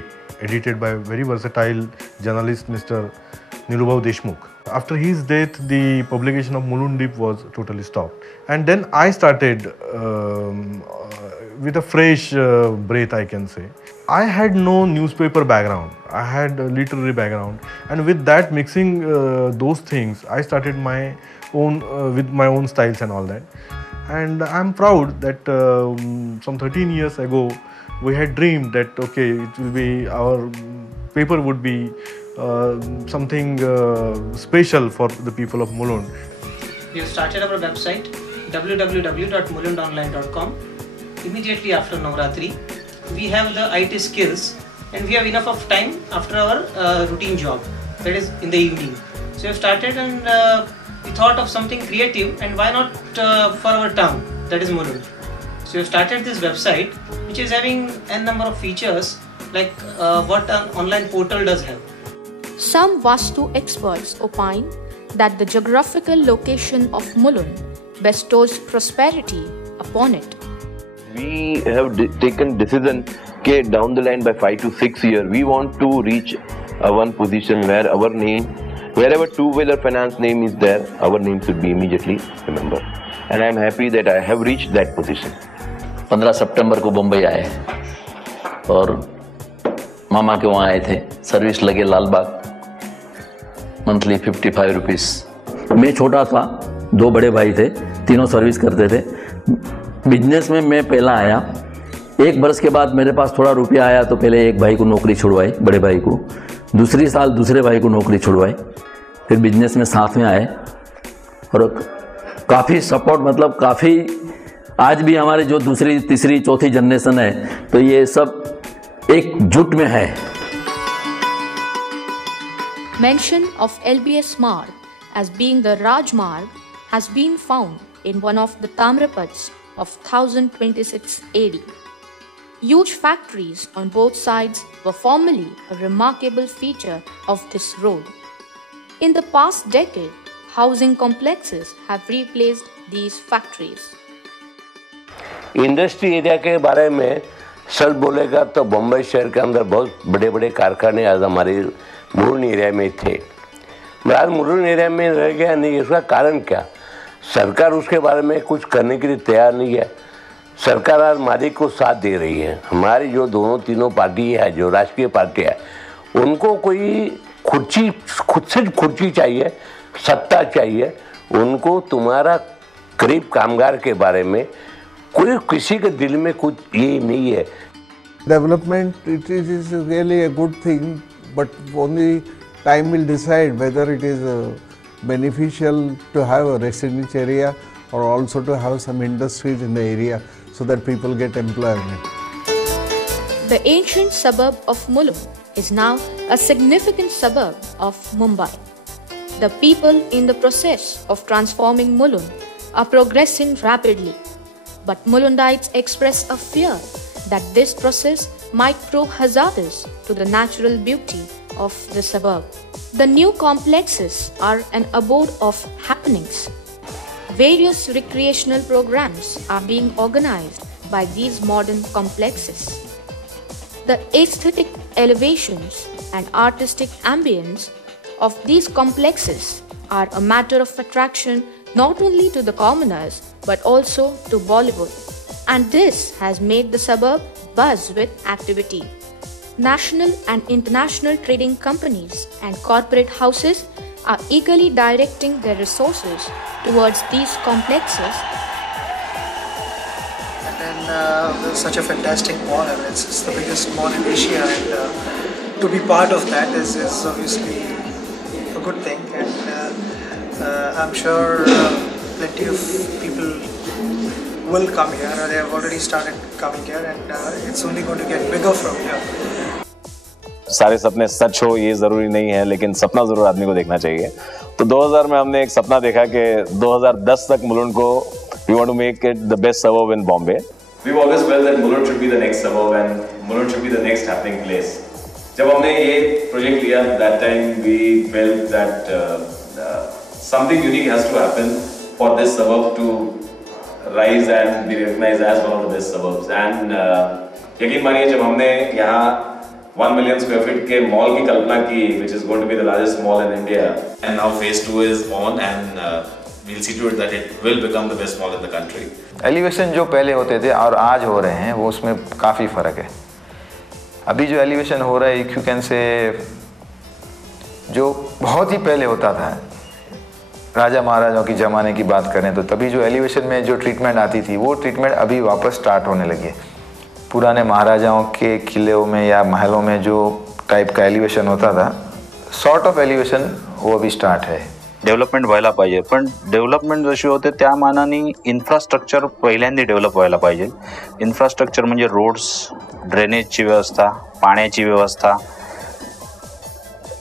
edited by a very versatile journalist Mr. Nilubhav Deshmukh. After his death, the publication of Mulund was totally stopped. And then I started with a fresh breath, I can say. I had no newspaper background. I had a literary background. And with that, mixing those things, I started my own, with my own styles and all that. And I'm proud that some 13 years ago, we had dreamed that, okay, it will be, our paper would be something special for the people of Mulund. We have started our website www.mulundonline.com. Immediately after Navratri, we have the IT skills and we have enough of time after our routine job, that is in the evening. So we have started and we thought of something creative, and why not for our town, that is Mulund. So we have started this website which is having n number of features like what an online portal does have. Some Vastu experts opine that the geographical location of Mulund bestows prosperity upon it. We have taken decision that down the line by 5 to 6 years, we want to reach a one position where our name, wherever two-wheeler finance name is there, our name should be immediately remembered. And I am happy that I have reached that position. 15 सितंबर को मुंबई आए और मामा के वहाँ आए थे। Service लगे Lalbagh, monthly 55 rupees. मैं छोटा था, 2 बड़े भाई थे, तीनों सर्विस करते थे। बिजनेस में मैं पहला आया। 1 बरस के बाद मेरे पास थोड़ा रुपया आया तो पहले एक भाई को नौकरी छुड़वाई, बड़े भाई को। दूसरी साल दूसरे भाई को नौकरी छुड़वाई। फिर बिजनेस में साथ में आए और काफ़ी सपोर्ट, मतलब काफ़ी, आज भी हमारे जो दूसरी तीसरी चौथी जनरेशन है तो ये सब एक जुट में है। Mention of LBS Marg as being the Raj Marg has been found in one of the Tamrapads of 1026 AD. Huge factories on both sides were formerly a remarkable feature of this road. In the past decade, housing complexes have replaced these factories. Industry area के बारे में सच बोलेगा तो बम्बई शहर के अंदर बहुत बड़े बड़े कारखाने आज हमारे मुलुंड एरिया में थे। आज मुलुंड एरिया में रह गया नहीं, इसका कारण क्या? सरकार उसके बारे में कुछ करने के लिए तैयार नहीं है। सरकार आज मालिक को साथ दे रही है। हमारी जो दोनों तीनों पार्टी है, जो राष्ट्रीय पार्टी है, उनको कोई खुर्ची, खुद से खुर्ची चाहिए, सत्ता चाहिए। उनको तुम्हारा गरीब कामगार के बारे में कोई किसी के दिल में कुछ ये नहीं है। Development, it is really a good thing, but only time will decide whether it is beneficial to have a residence area or also to have some industries in the area so that people get employment. The ancient suburb of Mulund is now a significant suburb of Mumbai. The people in the process of transforming Mulund are progressing rapidly, but Mulundites express a fear that this process might prove hazardous to the natural beauty of the suburb. The new complexes are an abode of happenings. Various recreational programs are being organized by these modern complexes. The aesthetic elevations and artistic ambience of these complexes are a matter of attraction not only to the commoners but also to Bollywood, and this has made the suburb buzz with activity. National and international trading companies and corporate houses are eagerly directing their resources towards these complexes. And such a fantastic mall, and it's the biggest mall in Asia, and to be part of that is obviously a good thing, and I'm sure plenty of people will come here. They have already started coming here, and it's only going to get bigger from here. सारे सपने सच हो ये ज़रूरी नहीं है, लेकिन सपना ज़रूर आदमी को देखना चाहिए। तो 2000 में हमने एक सपना देखा कि 2010 तक मुलुंड को we want to make it the best suburb in Bombay. We've always felt that Mulund should be the next suburb and Mulund should be the next happening place. जब हमने ये प्रोजेक्ट लिया, that time we felt that something unique has to happen for this suburb to rise and be recognized as one of the best suburbs. And यकीन मानिए जब हमने यहाँ 1 million square feet के मॉल की कल्पना की, which is going to be the largest mall in India. And now phase 2 is on, and we'll see to it that it will become the best mall in the country. Elevation जो पहले होते थे और आज हो रहे हैं वो उसमें काफ़ी फ़र्क है। अभी जो एलिवेशन हो रहा है यू कैन से जो बहुत ही पहले होता था, राजा महाराजाओं की ज़माने की बात करें तो तभी जो एलिवेशन में जो ट्रीटमेंट आती थी वो ट्रीटमेंट अभी वापस स्टार्ट होने लगी है। पुराने महाराजाओं के किलों में या महलों में जो टाइप का एलिवेशन होता था, सॉर्ट ऑफ एलिवेशन वो अभी स्टार्ट है। डेव्हलपमेंट व्हायला पाहिजे, पण डेव्हलपमेंट जशी होते त्या मानाने इन्फ्रास्ट्रक्चर पहिल्यांदा डेव्हलप व्हायला पाहिजे। इन्फ्रास्ट्रक्चर म्हणजे रोड्स, ड्रेनेजची व्यवस्था, पाण्याची व्यवस्था,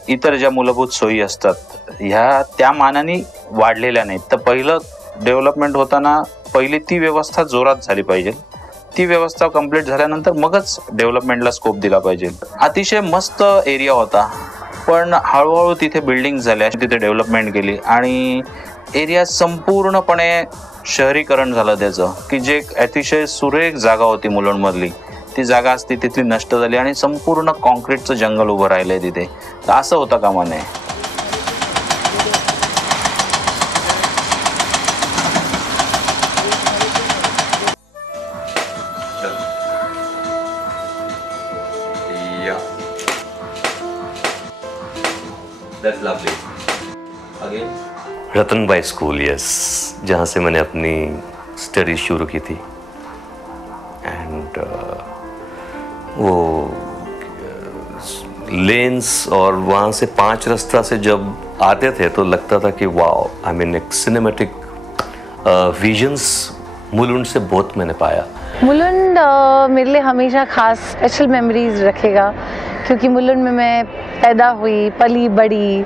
इतर ज्या मूलभूत सोयी असतात ह्या त्या मानाने वाढलेल्या नाहीत। तर पहिलं डेव्हलपमेंट होताना पहिली ती व्यवस्था जोरात झाली पाहिजे। ती व्यवस्था कंप्लीट झाल्यानंतर मगच डेव्हलपमेंटला स्कोप दिला पाहिजे। अतिशय मस्त एरिया होता, पण हळूहळू तिथे बिल्डिंग झाल्या, तिथे डेव्हलपमेंट केली आणि एरिया संपूर्णपणे शहरीकरण झालं त्याचं, की जे अतिशय सुरेख जागा होती मुलुंडमधली ती जागा असती तिथली नष्ट झाली आणि संपूर्ण कॉन्क्रीटचं जंगल उभं राहिलंय तिथे। तर असं होतं कामा नये। That's lovely. Again? Ratanbai school, yes, जहाँ से मैंने अपनी स्टडी शुरू की थी। एंड वो लेन्स और वहाँ से 5 रास्ता से जब आते थे तो लगता था कि वाओ, आई मीन एक सिनेमैटिक विजन्स मुलुंड से बहुत मैंने पाया। मुलुंड मेरे लिए हमेशा खास स्पेशल मेमोरीज रखेगा, क्योंकि मुलुंड में मैं पैदा हुई, पली बड़ी,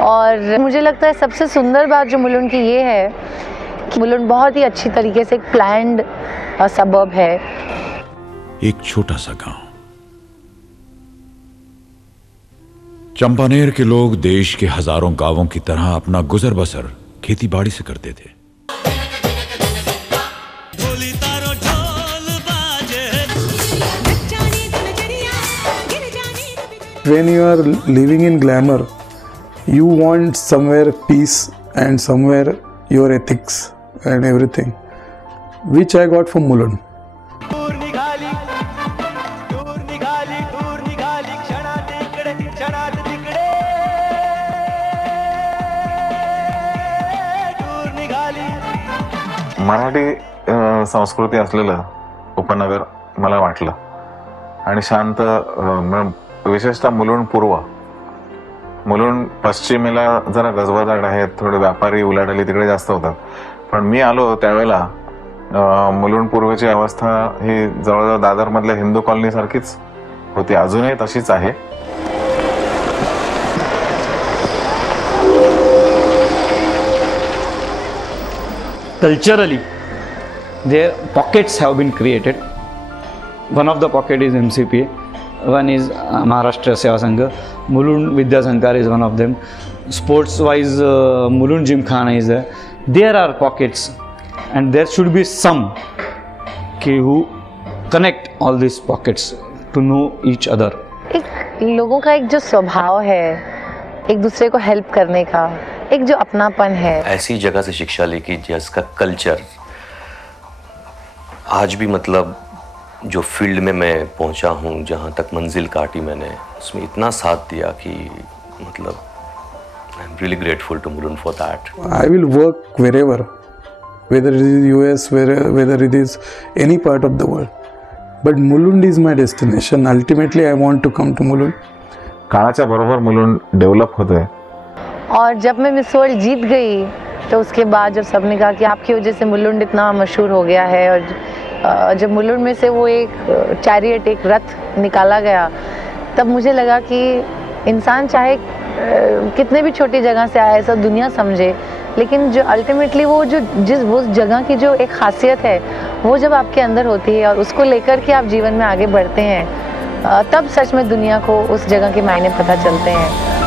और मुझे लगता है सबसे सुंदर बात जो मुलुंड की ये है कि मुलुंड बहुत ही अच्छी तरीके से एक प्लान्ड सबर्ब है। एक छोटा सा गांव। चंपानेर के लोग देश के हजारों गांवों की तरह अपना गुजर बसर खेती बाड़ी से करते थे। When you are living in glamour, you want somewhere peace and somewhere your ethics and everything, which I got from Mulund. Marathi संस्कृती असलेलं उपनगर मला वाटलं आणि शांत, विशेषतः मुलुंड पूर्व, मुलुंड पश्चिमेला जरा गजबजाट आहे, थोडे व्यापारी उलाढाली तिकडे जास्त होतात, पण मी आलो त्यावेळेला मुलुंड पूर्वची अवस्था ही जवळजवळ दादरमधल्या हिंदू कॉलनी सारखीच होती, अजूनही तशीच आहे। culturally, their pockets have been created. One of the pocket is MCPA, one is Maharashtra Seva Sangha, Mulund Vidya Sankar is one of them. Sports-wise, Mulund Gymkhana is there. There are pockets, and there should be some who connect all these pockets to know each other. एक लोगों का एक जो स्वभाव है, एक दूसरे को हेल्प करने का, एक जो अपनापन है, ऐसी जगह से शिक्षा ली कि जिसका कल्चर आज भी मतलब जो फील्ड में मैं पहुंचा हूं, जहां तक मंजिल काटी मैंने, उसमें इतना साथ दिया कि मतलब I am really grateful to Mulund for that. I will work wherever, whether it is US, whether it is any part of the world. But Mulund is my destination. Ultimately, I want to come to Mulund. काळाच्या बरोबर Mulund develop होतंय. और जब मैं miss world जीत गई तो उसके बाद जब सबने कहा कि आपकी वजह से मुलुंड इतना मशहूर हो गया है, और जब मुलुंड में से वो एक चैरियट, एक रथ निकाला गया, तब मुझे लगा कि इंसान चाहे कितने भी छोटी जगह से आए, ऐसा दुनिया समझे, लेकिन जो अल्टीमेटली वो उस जगह की जो एक खासियत है, वो जब आपके अंदर होती है और उसको लेकर के आप जीवन में आगे बढ़ते हैं, तब सच में दुनिया को उस जगह के मायने पता चलते हैं.